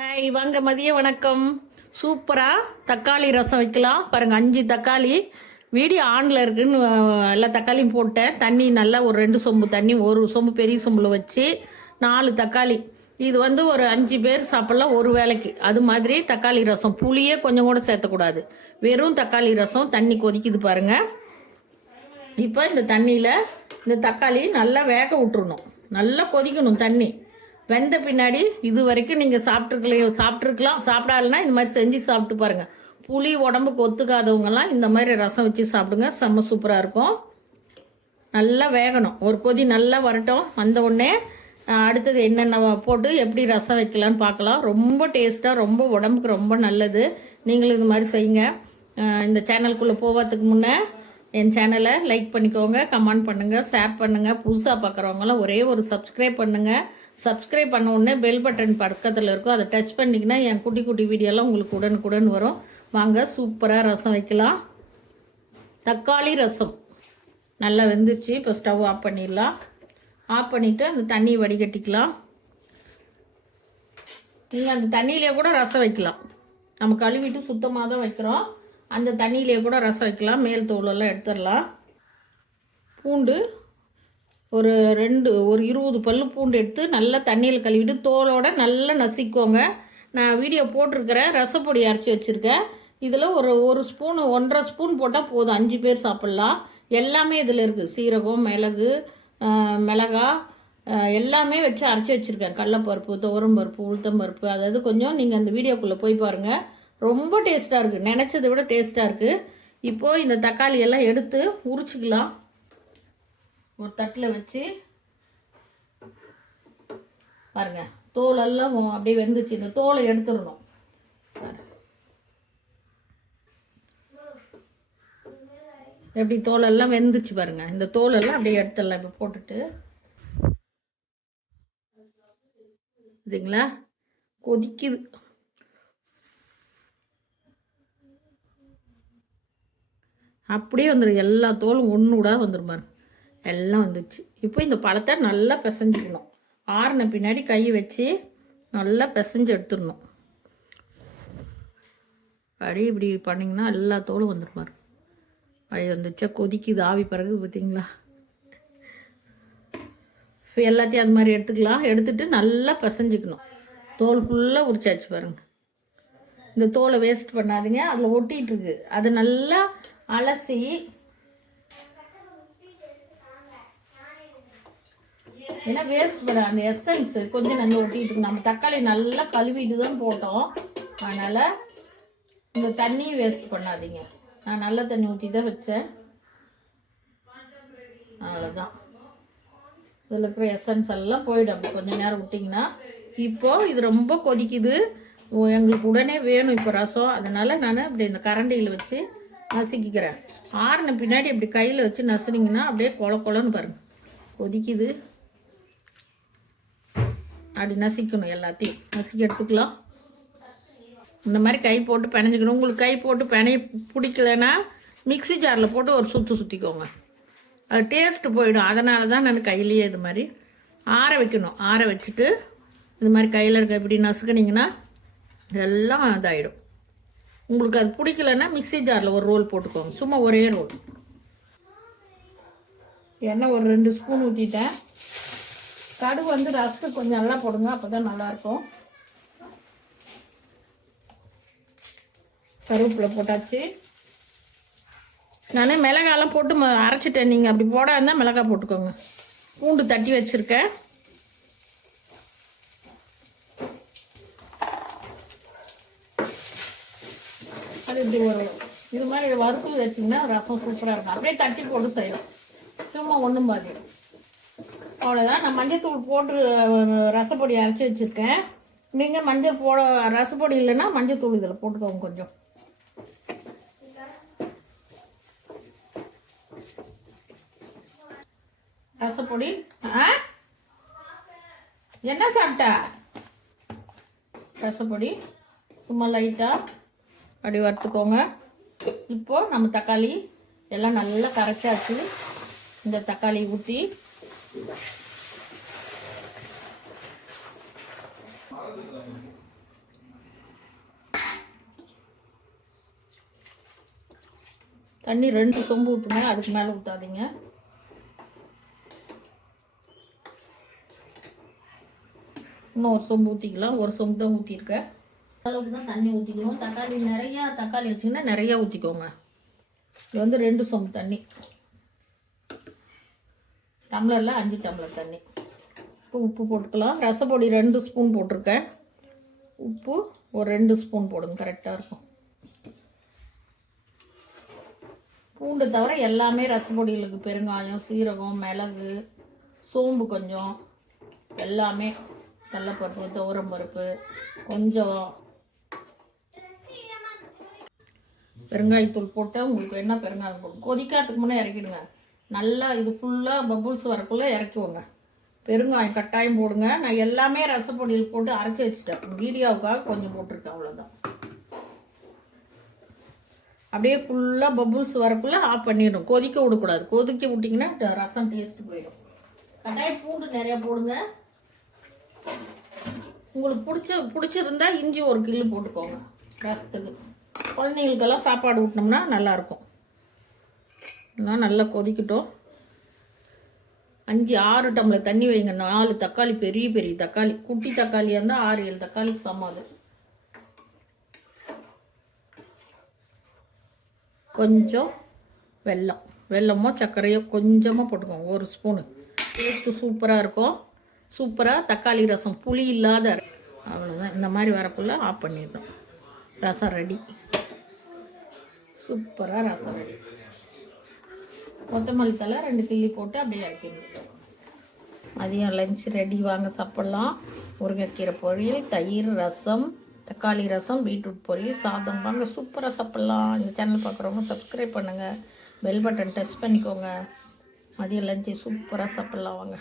Hi வாங்க மதிய வணக்கம். சூப்பராக தக்காளி ரசம் வைக்கலாம். பாருங்கள் அஞ்சு தக்காளி. வீடியோ ஆனில் இருக்குன்னு எல்லா தக்காளியும் போட்டேன். தண்ணி நல்லா ஒரு ரெண்டு சொம்பு தண்ணி ஒரு சொம்பு பெரிய சொம்பில் வச்சு நாலு தக்காளி. இது வந்து ஒரு அஞ்சு பேர் சாப்பிட்லாம் ஒரு வேளைக்கு. அது மாதிரி தக்காளி ரசம். புளியே கொஞ்சம் கூட சேர்த்தக்கூடாது. வெறும் தக்காளி ரசம் தண்ணி கொதிக்குது பாருங்கள் இப்போ இந்த தண்ணியில் இந்த தக்காளி நல்லா வேக விட்டுறணும். நல்லா கொதிக்கணும் தண்ணி. வெந்த பின்னாடி இது வரைக்கும் நீங்கள் சாப்பிட்ருக்கலையோ சாப்பிட்ருக்கலாம் சாப்பிடாதுன்னா இந்த மாதிரி செஞ்சு சாப்பிட்டு பாருங்கள் புளி உடம்புக்கு ஒத்துக்காதவங்கலாம் இந்த மாதிரி ரசம் வச்சு சாப்பிடுங்க செம்ம சூப்பராக இருக்கும். நல்லா வேகணும். ஒரு கொதி நல்லா வரட்டும். வந்த உடனே அடுத்தது என்னென்ன போட்டு எப்படி ரசம் வைக்கலான்னு பார்க்கலாம். ரொம்ப டேஸ்ட்டாக ரொம்ப உடம்புக்கு ரொம்ப நல்லது. நீங்களும் இது மாதிரி செய்யுங்க. இந்த சேனலுக்குள்ளே போகிறதுக்கு முன்னே என் சேனலை லைக் பண்ணிக்கோங்க கமெண்ட் பண்ணுங்கள் ஷேர் பண்ணுங்கள் புதுசாக பார்க்குறவங்களாம் ஒரே ஒரு சப்ஸ்கிரைப் பண்ணுங்கள் சப்ஸ்கிரைப் பண்ண உடனே பெல் பட்டன் பக்கத்தில் இருக்கும். அதை டச் பண்ணிங்கன்னா என் குட்டி குட்டி வீடியோலாம் உங்களுக்கு உடனுக்குடன் வரும். வாங்க சூப்பராக ரசம் வைக்கலாம். தக்காளி ரசம். நல்லா வெந்துச்சு இப்போ ஸ்டவ் ஆஃப் பண்ணிடலாம். ஆஃப் பண்ணிவிட்டு அந்த தண்ணியை வடிகட்டிக்கலாம். நீங்கள் அந்த தண்ணியிலே கூட ரசம் வைக்கலாம். நம்ம கழுவிட்டு சுத்தமாக தான் வைக்கிறோம். அந்த தண்ணியிலே கூட ரசம் வைக்கலாம். மேல் தோலெல்லாம் எடுத்துடலாம். பூண்டு ஒரு ரெண்டு ஒரு இருபது பல்லு பூண்டு எடுத்து நல்லா தண்ணியில் கழுவிட்டு தோலோட நல்லா நசிக்கோங்க நான் வீடியோ போட்டிருக்கிறேன். ரசப்பொடி அரைச்சி வச்சுருக்கேன். இதில் ஒரு ஒரு ஸ்பூன் ஒன்றரை ஸ்பூன் போட்டால் போதும். அஞ்சு பேர் சாப்பிட்லாம். எல்லாமே இதில் இருக்குது சீரகம் மிளகு மிளகா எல்லாமே வச்சு அரைச்சி வச்சுருக்கேன். கடலப்பருப்பு துவரம்பருப்பு உளுத்தம்பருப்பு. அதாவது கொஞ்சம் நீங்கள் அந்த வீடியோக்குள்ளே போய் பாருங்கள் ரொம்ப டேஸ்ட்டாக இருக்குது நினச்சதை விட டேஸ்ட்டாக இருக்குது இப்போது இந்த தக்காளி எல்லாம் எடுத்து உரிச்சிக்கலாம். ஒரு தட்டில் வச்சு பாருங்க. தோலெல்லாம் அப்படியே வெந்துச்சு இந்த தோலை எடுத்துடணும். எப்படி தோலெல்லாம் வெந்துச்சு பாருங்க. இந்த தோலெல்லாம் அப்படியே எடுத்துடலாம். இப்போ போட்டுட்டு. இதுங்களா? கொதிக்குது. அப்படியே வந்துடும் எல்லா தோலும் ஒன்று கூட வந்துடும் பாருங்க. எல்லாம் வந்துச்சு. இப்போ இந்த பழத்தை நல்லா பிசைஞ்சுக்கணும் ஆறின பின்னாடி கையை வச்சு நல்லா பிசைஞ்சு எடுத்துடணும். அப்படியே இப்படி பண்ணிங்கன்னா எல்லா தோலும் வந்துருப்பாரு பாருங்க அப்படியே வந்துச்சா கொதிக்குது. ஆவி பிறகு பார்த்தீங்களா இப்போ எல்லாத்தையும் அது மாதிரி எடுத்துக்கலாம். எடுத்துட்டு நல்லா பிசைஞ்சுக்கணும். தோல் ஃபுல்லாக உரிச்சாச்சு பாருங்க. இந்த தோலை வேஸ்ட் பண்ணாதீங்க. அதில் ஒட்டிகிட்டு இருக்கு. அது நல்லா அலசி ஏன்னா வேஸ்ட் பண்ண அந்த எசன்ஸ் கொஞ்சம் நல்லா ஒட்டிட்டு நம்ம தக்காளி நல்லா கழுவிட்டு தான் போட்டோம். அதனால் இந்த தண்ணியை வேஸ்ட் பண்ணாதீங்க. நான் நல்ல தண்ணி ஊற்றி தான் வச்சேன். அவ்வளோதான் இதில் இருக்கிற எசன்ஸ் எல்லாம் போயிடும். கொஞ்சம் கொஞ்ச நேரம் விட்டிங்கன்னா இப்போ இது ரொம்ப கொதிக்குது. எங்களுக்கு உடனே வேணும் இப்போ ரசம். அதனால் நான் இப்படி இந்த கரண்டியில் வச்சு நசுக்கிக்கிறேன். ஆறின பின்னாடி இப்படி கையில் வச்சு நசுனிங்கன்னா அப்படியே கொல கொலன்னு பாருங்கள் கொதிக்குது. அப்படி நசிக்கணும் எல்லாத்தையும். நசுக்கி எடுத்துக்கலாம். இந்த மாதிரி கை போட்டு பிணைஞ்சிக்கணும். உங்களுக்கு கை போட்டு பிணைய பிடிக்கலன்னா மிக்ஸி ஜாரில் போட்டு ஒரு சுற்று சுற்றிக்கோங்க அது டேஸ்ட்டு போயிடும். அதனால தான் நான் கையிலேயே இது மாதிரி ஆற வைக்கணும். ஆற வச்சுட்டு இந்த மாதிரி கையில் இருக்க இப்படி நசுக்குனீங்கன்னா எல்லாம் இதாகிடும் உங்களுக்கு அது பிடிக்கலன்னா மிக்ஸி ஜாரில் ஒரு ரோல் போட்டுக்கோங்க. சும்மா ஒரே ரோல். எண்ணெய் ஒரு ரெண்டு ஸ்பூன் ஊற்றிட்டேன் கடுகு வந்து ரசத்துக்கு கொஞ்சம் நல்லா போடுங்க அப்போ தான் நல்லாயிருக்கும். கருவேப்பிலை போட்டாச்சு. நான் மிளகாலாம் போட்டு ம- அரைச்சிட்டேன். நீங்கள் அப்படி போட இருந்தால் மிளகாய் போட்டுக்கோங்க. பூண்டு தட்டி வச்சுருக்கேன். அது இப்படி ஒரு இது மாதிரி வறுத்து வச்சிங்கன்னா ரசம் சூப்பராக இருக்கும். அப்படியே தட்டி போட்டு செய்யும் சும்மா ஒன்றும் பாதி அவ்வளோதான் நான் மஞ்சத்தூள் போட்டு ரசப்பொடி அரைச்சி வச்சுருக்கேன். நீங்கள் மஞ்சள் போட ரசப்பொடி இல்லைன்னா மஞ்சத்தூள் இதில் போட்டுக்கோங்க கொஞ்சம். ரசப்பொடி ஆ? என்ன சாப்பிட்ட? ரசப்பொடி சும்மா லைட்டாக அப்படி வறுத்துக்கோங்க. இப்போது நம்ம தக்காளி எல்லாம் நல்லா கரைச்சாச்சு. இந்த தக்காளி ஊற்றி தண்ணி ரெண்டு சொம்பு ஊற்றுங்க அதுக்கு மேலே ஊற்றாதீங்க இன்னும் ஒரு சொம்பு ஊற்றிக்கலாம் ஒரு சொம்பு தான் ஊற்றிருக்கேன் அளவுக்கு தான் தண்ணி ஊற்றிக்கணும் தக்காளி நிறையா தக்காளி வச்சிங்கன்னா நிறையா ஊற்றிக்கோங்க இது வந்து ரெண்டு சொம்பு தண்ணி. டம்ளரில் அஞ்சு டம்ளர் தண்ணி. இப்போ உப்பு போட்டுக்கலாம். ரசப்பொடி ரெண்டு ஸ்பூன் போட்டிருக்கேன். உப்பு ஒரு ரெண்டு ஸ்பூன் போடுங்க. கரெக்டாக இருக்கும். பூண்டு தவிர எல்லாமே ரசப்பொடிகளுக்கு பெருங்காயம் சீரகம் மிளகு சோம்பு கொஞ்சம். எல்லாமே கடலப்பருப்பு துவரம் பருப்பு கொஞ்சம் பெருங்காயத்தூள் போட்டு உங்களுக்கு என்ன பெருங்காயம் போடும் கொதிக்காததுக்கு முன்னே இறக்கிடுங்க. நல்லா இது ஃபுல்லாக பபுள்ஸ் வரக்குள்ளே இறக்குவோங்க பெருங்காயம் கட்டாயம் போடுங்க. நான் எல்லாமே ரசப்பொடியில் போட்டு அரைச்சி வச்சுட்டேன். வீடியோவுக்காக கொஞ்சம் போட்டிருக்கேன் அவ்வளோதான் அப்படியே ஃபுல்லாக பபுள்ஸ் வரக்குள்ளே ஆஃப் பண்ணிடணும். கொதிக்க விடக்கூடாது. கொதிக்க விட்டிங்கன்னா ரசம் டேஸ்ட் போயிடும். கட்டாயம் பூண்டு நிறையா போடுங்க. உங்களுக்கு பிடிச்ச பிடிச்சிருந்தா இஞ்சி ஒரு கில்லு போட்டுக்கோங்க. ரசத்துக்கு. குழந்தைங்களுக்கெல்லாம் சாப்பாடு ஊட்டினோம்னா நல்லாயிருக்கும் இன்னும் நல்லா கொதிக்கட்டும். அஞ்சு ஆறு டம்ளர் தண்ணி வைங்க. நாலு தக்காளி பெரிய பெரிய தக்காளி. குட்டி தக்காளியாக இருந்தால் ஆறு ஏழு தக்காளிக்கு சமம் கொஞ்சம் வெல்லம். வெல்லமோ சர்க்கரையோ கொஞ்சமாக போட்டுக்கோங்க. ஒரு ஸ்பூனு. டேஸ்ட்டு சூப்பராக இருக்கும். சூப்பராக தக்காளி ரசம். புளி இல்லாத அவ்வளோதான் இந்த மாதிரி வரக்குள்ள ஆஃப் பண்ணிடுறோம் ரசம் ரெடி சூப்பராக ரசம் ரெடி கொத்தமல்லி தலை ரெண்டு கிள்ளி போட்டு அப்படியே இறக்கி மதியம் லஞ்ச் ரெடி வாங்க சாப்பிட்லாம். முருங்கைக்கீரை பொரியல் தயிர் ரசம் தக்காளி ரசம் பீட்ரூட் பொரியல் சாதம். வாங்க சூப்பராக சாப்பிட்லாம். இந்த சேனல் பார்க்குறவங்க சப்ஸ்கிரைப் பண்ணுங்கள் பெல் பட்டன் டச் பண்ணிக்கோங்க. மதியம் லஞ்சு சூப்பராக சாப்பிட்லாம். வாங்க.